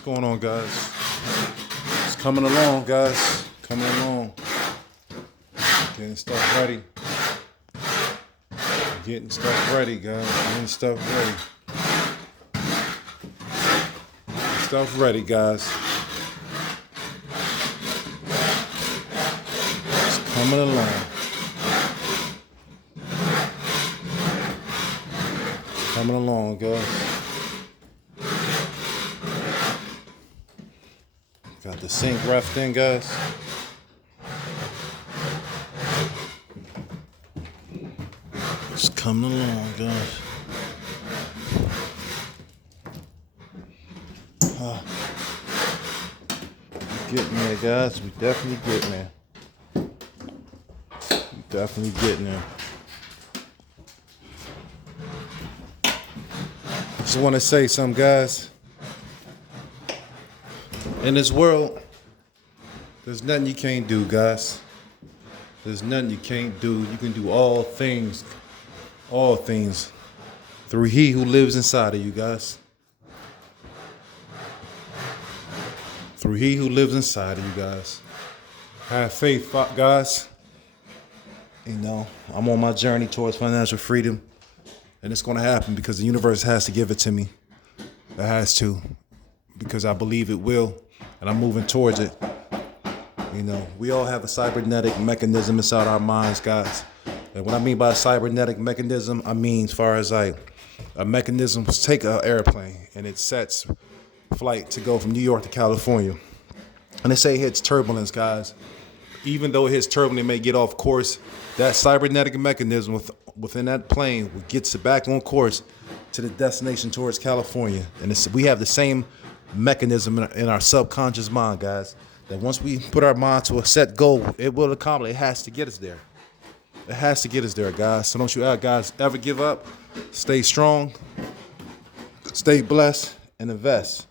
What's going on, guys? It's coming along, guys. Coming along. Getting stuff ready. Getting stuff ready, guys. Getting stuff ready. Stuff ready, guys. It's coming along. Coming along, guys. Got the sink roughed in, guys. It's coming along, guys. Getting there, guys. We definitely getting there. We definitely getting there. Just want to say something, guys. In this world, there's nothing you can't do, guys. There's nothing you can't do. You can do all things through He who lives inside of you, guys. Through He who lives inside of you, guys. Have faith, guys. You know, I'm on my journey towards financial freedom, and it's going to happen because the universe has to give it to me. It has to, because I believe it will, and I'm moving towards it. You know, we all have a cybernetic mechanism inside our minds, guys. And what I mean by a cybernetic mechanism, I mean as far as like a mechanism, take an airplane and it sets flight to go from New York to California. And they say it hits turbulence, guys. Even though it hits turbulence, it may get off course. That cybernetic mechanism within that plane gets it back on course to the destination towards California. And we have the same mechanism in our subconscious mind, guys, that once we put our mind to a set goal, it will accomplish. It has to get us there. It has to get us there, guys. So don't you guys ever give up. Stay strong, stay blessed, and invest.